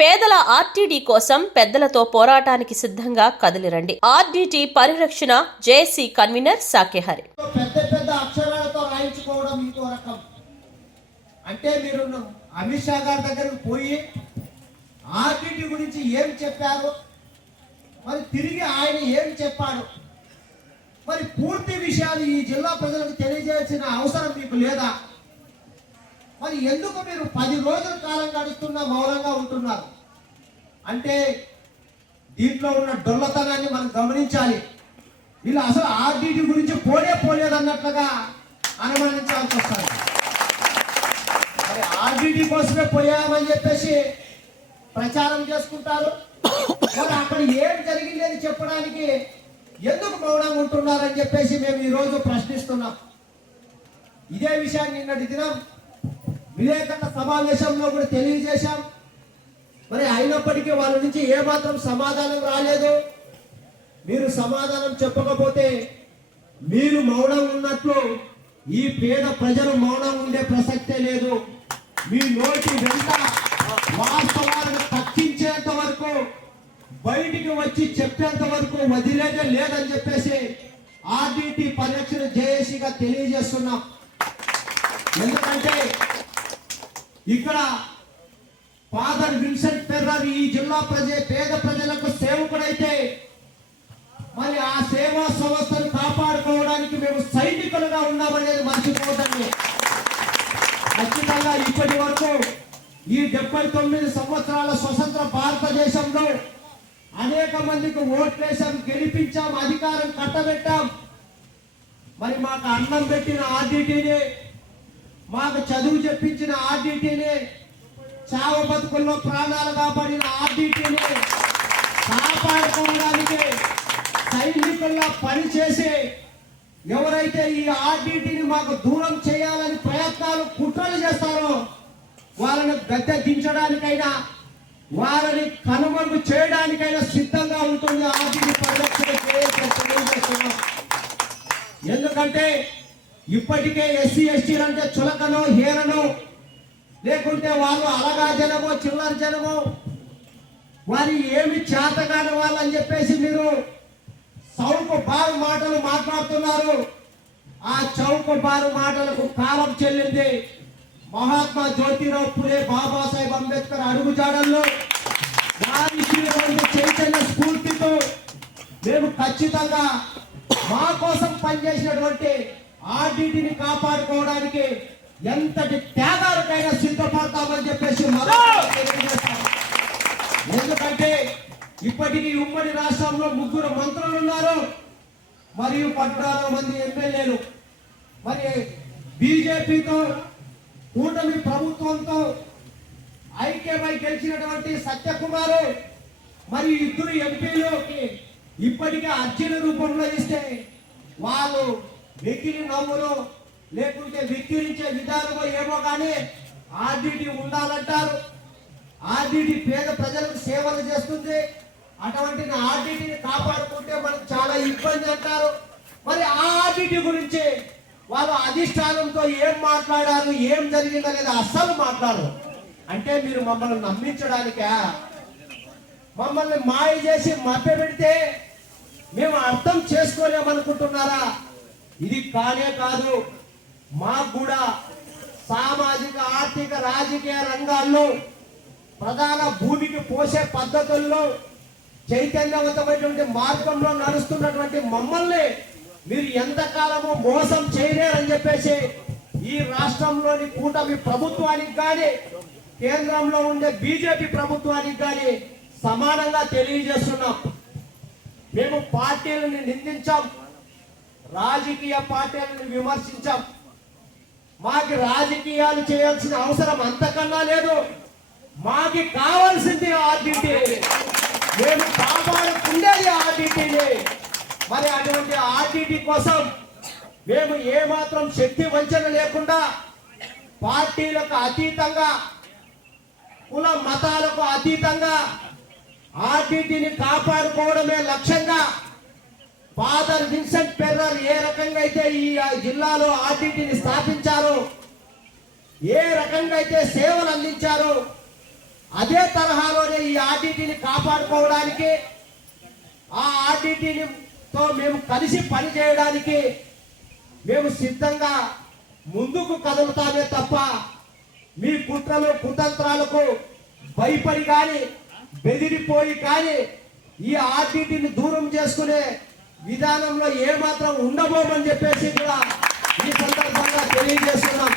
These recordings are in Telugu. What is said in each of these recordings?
పేదల ఆర్టీడీ కోసం పెద్దలతో పోరాటానికి సిద్ధంగా కదిలిరండి. ఆర్డీటీ పరిరక్షణ జేసీ కన్వీనర్ సాకేహరి పెద్ద పెద్ద అక్షరాలతో రాయించుకోవడం ఇంకో రకం. అంటే మీరు అమిత్ షా గారి దగ్గరకు పోయి ఆర్టీటీ గురించి ఏం చెప్పారు? మరి తిరిగి ఆయన ఏం చెప్పాడు? మరి పూర్తి విషయాలు ఈ జిల్లా ప్రజలకు తెలియజేయాల్సిన అవసరం మీకు లేదా? మరి ఎందుకు మీరు పది రోజుల కాలం గడుస్తున్నా మౌనంగా ఉంటున్నారు? అంటే దీంట్లో ఉన్న డొల్లతనాన్ని మనం గమనించాలి. వీళ్ళు అసలు ఆర్డీటీ గురించి పోలే పోలేదు అన్నట్లుగా అనుమానించాల్సి వస్తుంది. మరి ఆర్డీటీ కోసమే పోయామని చెప్పేసి ప్రచారం చేసుకుంటారు. మరి అక్కడ ఏం జరిగింది అని చెప్పడానికి ఎందుకు మౌనంగా ఉంటున్నారని చెప్పేసి మేము ఈరోజు ప్రశ్నిస్తున్నాం. ఇదే విషయాన్ని నిన్నటి దినం విలేకరుల సమావేశంలో కూడా తెలియజేశాం. మరి అయినప్పటికీ వాళ్ళ నుంచి ఏమాత్రం సమాధానం రాలేదు. మీరు సమాధానం చెప్పకపోతే మీరు మౌనం ఉన్నట్లు ఈ పేద ప్రజలు మౌనం ఉండే ప్రసక్తే లేదు. మీ నోటి వెంట వాస్తవాలను తక్కించేంత వరకు బయటికి వచ్చి చెప్పేంత వరకు వదిలేదే లేదని చెప్పేసి ఆర్డిటి పరిరక్షణ జేఏసీగా తెలియజేస్తున్నాం. ఎందుకంటే ఇక్కడ ఫాదర్ విన్సెంట్ ఫెర్రర్ ఈ జిల్లా ప్రజ పేద ప్రజలకు సేవకుడైతే మరి ఆ సేవా సంస్థను కాపాడుకోవడానికి మేము సైనికులుగా ఉన్నామనేది మర్చిపోవద్దండి. ఖచ్చితంగా ఇప్పటి వరకు ఈ డెబ్బై తొమ్మిది సంవత్సరాల స్వతంత్ర భారతదేశంలో అనేక మందికి ఓట్లేసాం గెలిపించాం అధికారం కట్టబెట్టాం. మరి మాకు అన్నం పెట్టిన ఆర్డిటీనే మాకు చదువు చెప్పించిన ఆర్డీటీనే చావ బతుకుల్లో ప్రాణాలు కాపాడిన ఆర్డీటీని కాపాడుకోవడానికి సైనికుల్లో పనిచేసి ఎవరైతే ఈ ఆర్డీటీని మాకు దూరం చేయాలని ప్రయత్నాలు కుట్రలు చేస్తారో వాళ్ళని గద్దె దించడానికైనా వారిని కనుమరుగు చేయడానికైనా సిద్ధంగా ఉంటుంది ఆర్డీటీ పరిరక్షణ ఎందుకంటే ఇప్పటికే ఎస్సీ ఎస్టీలు అంటే చులకనో హీనను లేకుంటే వాళ్ళు అలగా జనమో చిల్లర జనమో వారి ఏమి చేతగాని అని చెప్పేసి మీరు చౌక బారు మాటలు మాట్లాడుతున్నారు. ఆ చౌక బారు మాటలకు కాలం చెల్లింది. మహాత్మా జ్యోతిరావు పులే బాబాసాహెబ్ అంబేద్కర్ అడుగుజాడల్లో. వారి చైతన్య స్ఫూర్తితో మేము ఖచ్చితంగా మా కోసం పనిచేసినటువంటి ఆర్డిటిని కాపాడుకోవడానికి ఎంతటి త్యాగాలకైనా సిద్ధపడతామని చెప్పేసి. ఎందుకంటే ఇప్పటికీ ఉమ్మడి రాష్ట్రంలో ముగ్గురు మంత్రులు ఉన్నారు. మరియు పద్నాలుగు మంది ఎమ్మెల్యేలు. మరి బీజేపీతో కూటమి ప్రభుత్వంతో ఐక్యమై గెలిచినటువంటి సత్యకుమారు మరి ఇద్దరు ఎంపీలుకి ఇప్పటికే అర్జీల రూపంలో ఇస్తే వాళ్ళు వెకిలి నవ్వులు లేకుంటే విక్కిరించే విధానమో ఏమో కానీ ఆర్డిటి ఉండాలంటారు. ఆర్డిటి పేద ప్రజలకు సేవలు చేస్తుంది. అటువంటి ఆర్డిటిని కాపాడుకుంటే మనకు చాలా ఇబ్బంది అంటారు. మరి ఆ ఆర్డిటి గురించి వాళ్ళు అధిష్టానంతో ఏం మాట్లాడారు ఏం జరిగిందనేది అస్సలు మాట్లాడరు. అంటే మీరు మమ్మల్ని నమ్మించడానికా? మమ్మల్ని మాయ చేసి మభ్య పెడితే మేము అర్థం చేసుకోలేమనుకుంటున్నారా? ఇది కానే కాదు. మాకు కూడా సామాజిక ఆర్థిక రాజకీయ రంగాల్లో ప్రధాన భూమికి పోసే పద్ధతుల్లో చైతన్యవంతమైనటువంటి మార్గంలో నడుస్తున్నటువంటి మమ్మల్ని మీరు ఎంతకాలము మోసం చేయలేరని చెప్పేసి ఈ రాష్ట్రంలోని కూటమి ప్రభుత్వానికి కానీ కేంద్రంలో ఉండే బీజేపీ ప్రభుత్వానికి కానీ సమానంగా తెలియజేస్తున్నాం. మేము పార్టీలను నిందించాం. రాజకీయ పార్టీలను విమర్శించాం. మాకు రాజకీయాలు చేయాల్సిన అవసరం అంతకన్నా లేదు. మాకి కావాల్సింది ఆర్డిటి. మేము కాపాడుకుండేది ఆర్డిటిని. మరి అటువంటి ఆర్డిటి కోసం మేము ఏమాత్రం శక్తి వంచన లేకుండా పార్టీలకు అతీతంగా కుల మతాలకు అతీతంగా ఆర్టీటీని కాపాడుకోవడమే లక్ష్యంగా ఫాదర్ విన్సెంట్ పెర్రర్ ఏ రకంగా అయితే ఈ జిల్లాలో ఆర్టీటీని స్థాపించారో ఏ రకంగా అయితే సేవలు అందించారో అదే తరహాలోనే ఈ ఆర్టీటీని కాపాడుకోవడానికి ఆ ఆర్టీటీని తో మేము కలిసి పని చేయడానికి మేము సిద్ధంగా ముందుకు కదులుతామే తప్ప మీ కుట్రలు కుతంత్రాలకు భయపడి కానీ బెదిరిపోయి కానీ ఈ ఆర్టీటీని దూరం చేసుకునే విధానంలో ఏమాత్రం ఉండబోమని చెప్పేసి కూడా ఈ సందర్భంగా తెలియజేస్తున్నాం.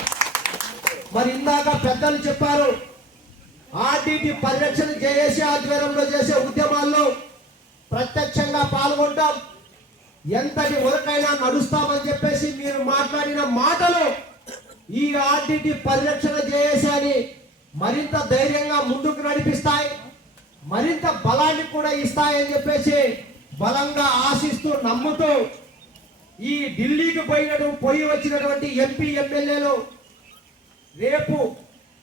మరి ఇందాక పెద్దలు చెప్పారు ఆర్డిటి పరిరక్షణ జేఏసీ ఆధ్వర్యంలో చేసే ఉద్యమాల్లో ప్రత్యక్షంగా పాల్గొంటాం. ఎంతటి వరకైనా నడుస్తామని చెప్పేసి మీరు మాట్లాడిన మాటలు ఈ ఆర్డిటి పరిరక్షణ చేసి అని మరింత ధైర్యంగా ముందుకు నడిపిస్తాయి మరింత బలాన్ని కూడా ఇస్తాయని చెప్పేసి బలంగా ఆశిస్తూ నమ్ముతూ ఈ ఢిల్లీకి పోయినట్టు పోయి వచ్చినటువంటి ఎంపీ ఎమ్మెల్యేలు రేపు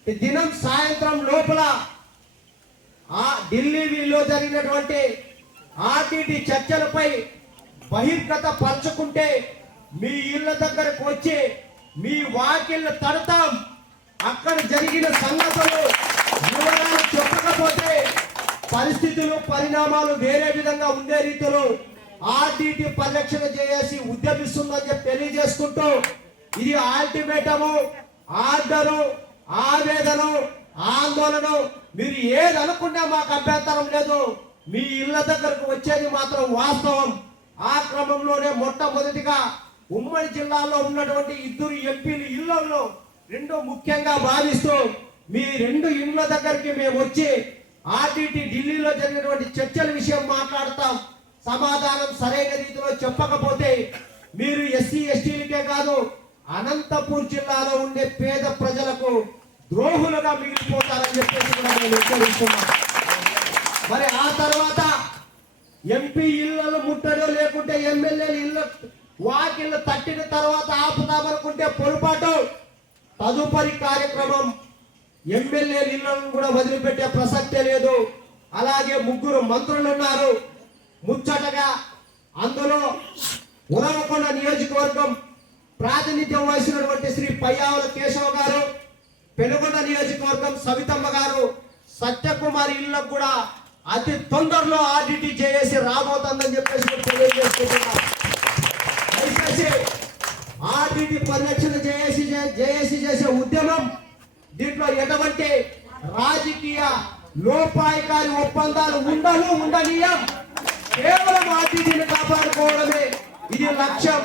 దినం సాయంత్రం లోపల ఆ ఢిల్లీలో జరిగినటువంటి ఆర్టీటీ చర్చలపై బహిర్గత పరచుకుంటే మీ ఇళ్ళ దగ్గరకు వచ్చి మీ వాకిళ్ళు తడతాం అక్కడ జరిగిన సంగతులు వివరాలు చెప్పకపోతే పరిస్థితులు పరిణామాలు వేరే విధంగా ఉండే రీతిలో ఆర్టీటీ పరిరక్షణ చేసి ఉద్యమిస్తుందని చెప్పి తెలియజేసుకుంటూ ఇది అల్టిమేటము ఆర్డరు ఆవేదన ఆందోళన. మీరు ఏది అనుకున్నా మాకు అభ్యంతరం లేదు. మీ ఇళ్ళ దగ్గరకు వచ్చేది మాత్రం వాస్తవం. ఆ క్రమంలోనే మొట్టమొదటిగా ఉమ్మడి జిల్లాలో ఉన్నటువంటి ఇద్దరు ఎంపీలు ఇళ్ళలో రెండు ముఖ్యంగా భావిస్తూ మీ రెండు ఇండ్ల దగ్గరికి మేము వచ్చి ఆర్టీటీ ఢిల్లీలో జరిగినటువంటి చర్చల విషయం మాట్లాడతాం. సమాధానం సరైన రీతిలో చెప్పకపోతే మీరు ఎస్సీ ఎస్టీలకే కాదు అనంతపూర్ జిల్లాలో ఉండే పేద ప్రజలకు ద్రోహులుగా మిగిలిపోతారని చెప్పేసి కూడా నేను హెచ్చరిస్తున్నాను. మరి ఆ తర్వాత ఎంపీ ఇళ్ళను ముట్టడో లేకుంటే ఎమ్మెల్యేలు ఇళ్ళ వాకిళ్ళు తట్టిన తర్వాత ఆపుదామనుకుంటే పొరపాటు తదుపరి కార్యక్రమం ఎమ్మెల్యే ఇళ్ళను కూడా వదిలిపెట్టే ప్రసక్తే లేదు. అలాగే ముగ్గురు మంత్రులు ఉన్నారు. ముచ్చటగా అందులో ఉరవకొండ నియోజకవర్గం ప్రాతినిధ్యం వహిస్తున్నటువంటి శ్రీ పయ్యావుల కేశవ్ గారు పెనుగొండ నియోజకవర్గం సవితమ్మ గారు సత్యకుమారి ఇళ్ళకు కూడా అతి తొందరలో ఆర్డిటీ చేసి రాబోతుందని చెప్పేసి కూడా తెలియజేసుకుంటున్నాం. దయచేసి పరిరక్షణ చేసి చేసి చేసే ఉద్యమం దీంట్లో ఎటువంటి రాజకీయ లోపాయకారి ఒప్పందాలు ఉండను ఉండనీయం. కేవలం అతిథిని కాపాడుకోవడమే ఇది లక్ష్యం.